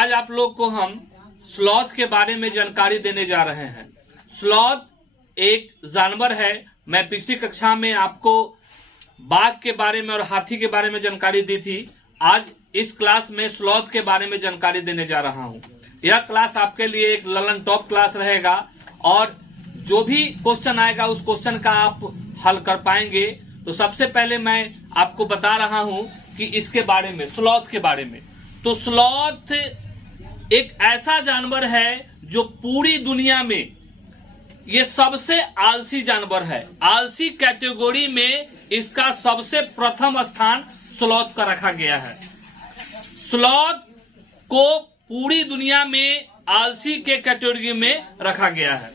आज आप लोग को हम स्लॉथ के बारे में जानकारी देने जा रहे हैं। स्लॉथ एक जानवर है। मैं पिछली कक्षा में आपको बाघ के बारे में और हाथी के बारे में जानकारी दी थी। आज इस क्लास में स्लॉथ के बारे में जानकारी देने जा रहा हूं। यह क्लास आपके लिए एक ललन टॉप क्लास रहेगा और जो भी क्वेश्चन आएगा उस क्वेश्चन का आप हल कर पाएंगे। तो सबसे पहले मैं आपको बता रहा हूं कि इसके बारे में, स्लॉथ के बारे में। तो स्लॉथ एक ऐसा जानवर है जो पूरी दुनिया में ये सबसे आलसी जानवर है। आलसी कैटेगरी में इसका सबसे प्रथम स्थान स्लॉथ का रखा गया है। स्लॉथ को पूरी दुनिया में आलसी के कैटेगरी में रखा गया है।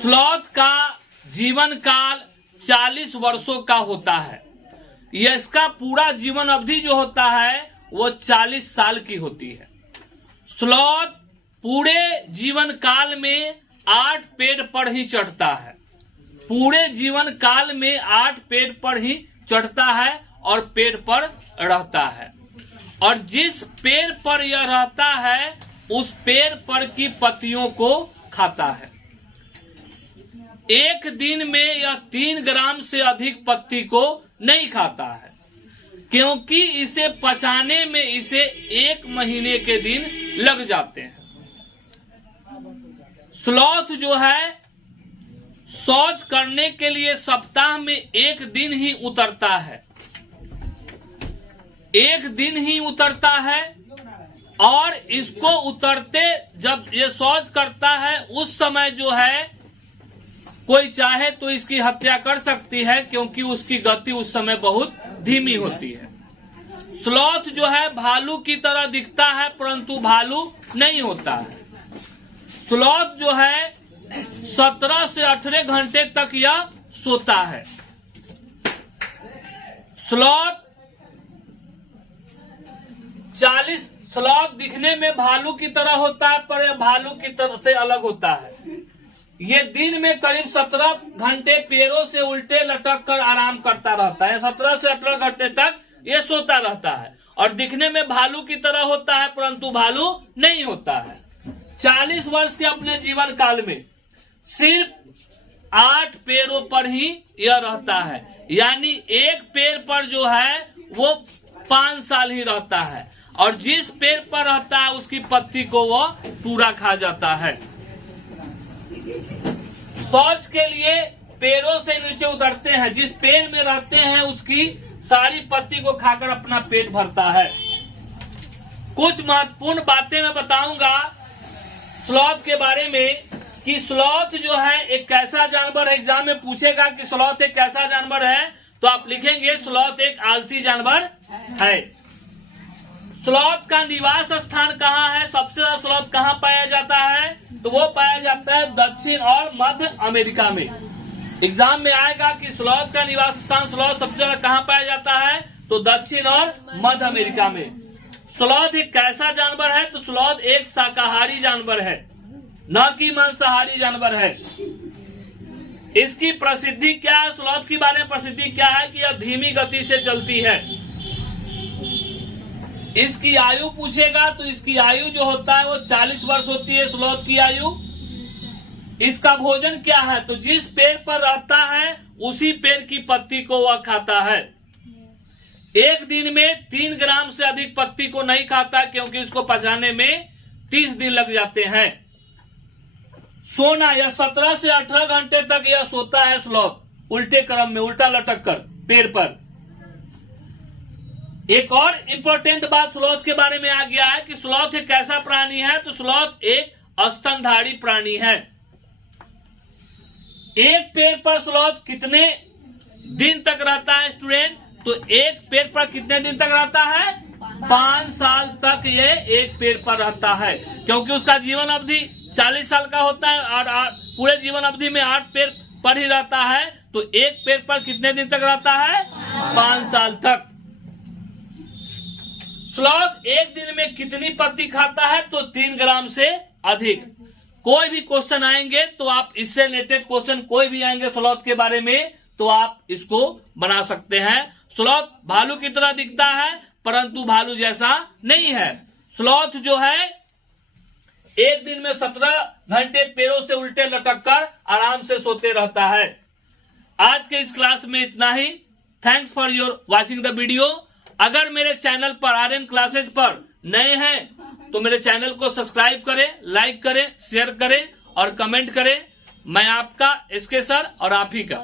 स्लॉथ का जीवन काल 40 वर्षों का होता है। इसका पूरा जीवन अवधि जो होता है वो 40 साल की होती है। स्लॉथ पूरे जीवन काल में 8 पेड़ पर ही चढ़ता है। पूरे जीवन काल में 8 पेड़ पर ही चढ़ता है और पेड़ पर रहता है। और जिस पेड़ पर यह रहता है उस पेड़ पर की पत्तियों को खाता है। एक दिन में यह 3 ग्राम से अधिक पत्ती को नहीं खाता है, क्योंकि इसे पचाने में इसे 1 महीने के दिन लग जाते हैं। स्लॉथ जो है शौच करने के लिए सप्ताह में 1 दिन ही उतरता है। 1 दिन ही उतरता है और इसको उतरते जब ये शौच करता है उस समय जो है कोई चाहे तो इसकी हत्या कर सकती है, क्योंकि उसकी गति उस समय बहुत धीमी होती है। स्लॉथ जो है भालू की तरह दिखता है परंतु भालू नहीं होता है। स्लॉथ जो है 17 से 18 घंटे तक यह सोता है। स्लॉथ दिखने में भालू की तरह होता है पर यह भालू की तरह से अलग होता है। ये दिन में करीब 17 घंटे पैरों से उल्टे लटक कर आराम करता रहता है। 17 से 18 घंटे तक ये सोता रहता है और दिखने में भालू की तरह होता है परंतु भालू नहीं होता है। 40 वर्ष के अपने जीवन काल में सिर्फ 8 पैरों पर ही यह रहता है, यानी एक पैर पर जो है वो 5 साल ही रहता है और जिस पेड़ पर रहता है उसकी पत्ती को वो पूरा खा जाता है। शौच के लिए पेड़ों से नीचे उतरते हैं। जिस पेड़ में रहते हैं उसकी सारी पत्ती को खाकर अपना पेट भरता है। कुछ महत्वपूर्ण बातें मैं बताऊंगा स्लॉथ के बारे में कि स्लॉथ जो है एक कैसा जानवर है। एग्जाम में पूछेगा कि स्लॉथ एक कैसा जानवर है तो आप लिखेंगे स्लॉथ एक आलसी जानवर है। स्लॉथ का निवास स्थान कहाँ है? सबसे ज्यादा स्लॉथ कहाँ पाया जाता है? तो वो पाया जाता है दक्षिण और मध्य अमेरिका में। एग्जाम में आएगा कि स्लॉथ का निवास स्थान स्लॉथ सबसे ज्यादा कहाँ पाया जाता है? तो दक्षिण और मध्य अमेरिका में। स्लॉथ एक कैसा जानवर है? तो स्लॉथ एक शाकाहारी जानवर है, न कि मांसाहारी जानवर है। इसकी प्रसिद्धि क्या है? स्लॉथ के बारे में प्रसिद्धि क्या है कि यह धीमी गति से चलती है। इसकी आयु पूछेगा तो इसकी आयु जो होता है वो 40 वर्ष होती है स्लॉथ की आयु। इसका भोजन क्या है? तो जिस पेड़ पर रहता है उसी पेड़ की पत्ती को वह खाता है। एक दिन में 3 ग्राम से अधिक पत्ती को नहीं खाता, क्योंकि इसको पचाने में 30 दिन लग जाते हैं। सोना, यह 17 से 18 घंटे तक यह सोता है स्लॉथ, उल्टे क्रम में, उल्टा लटक कर पेड़ पर। एक और इम्पोर्टेंट बात स्लॉथ के बारे में आ गया है कि स्लॉथ एक कैसा प्राणी है? तो स्लॉथ एक स्तनधारी प्राणी है। एक पेड़ पर स्लॉथ कितने दिन तक रहता है स्टूडेंट? तो एक पेड़ पर कितने दिन तक रहता है? 5 साल तक ये एक पेड़ पर रहता है, क्योंकि उसका जीवन अवधि 40 साल का होता है और पूरे जीवन अवधि में 8 पेड़ पर ही रहता है। तो एक पेड़ पर कितने दिन तक रहता है? 5 साल तक। स्लॉथ एक दिन में कितनी पत्ती खाता है? तो 3 ग्राम से अधिक। कोई भी क्वेश्चन आएंगे तो आप इससे रिलेटेड क्वेश्चन कोई भी आएंगे स्लॉथ के बारे में तो आप इसको बना सकते हैं। स्लॉथ भालू की तरह दिखता है परंतु भालू जैसा नहीं है। स्लॉथ जो है एक दिन में 17 घंटे पैरों से उल्टे लटक कर आराम से सोते रहता है। आज के इस क्लास में इतना ही। Thanks for your watching the video. अगर मेरे चैनल पर आर्यन क्लासेज पर नए हैं तो मेरे चैनल को सब्सक्राइब करें, लाइक करें, शेयर करें और कमेंट करें। मैं आपका एसके सर और आप ही का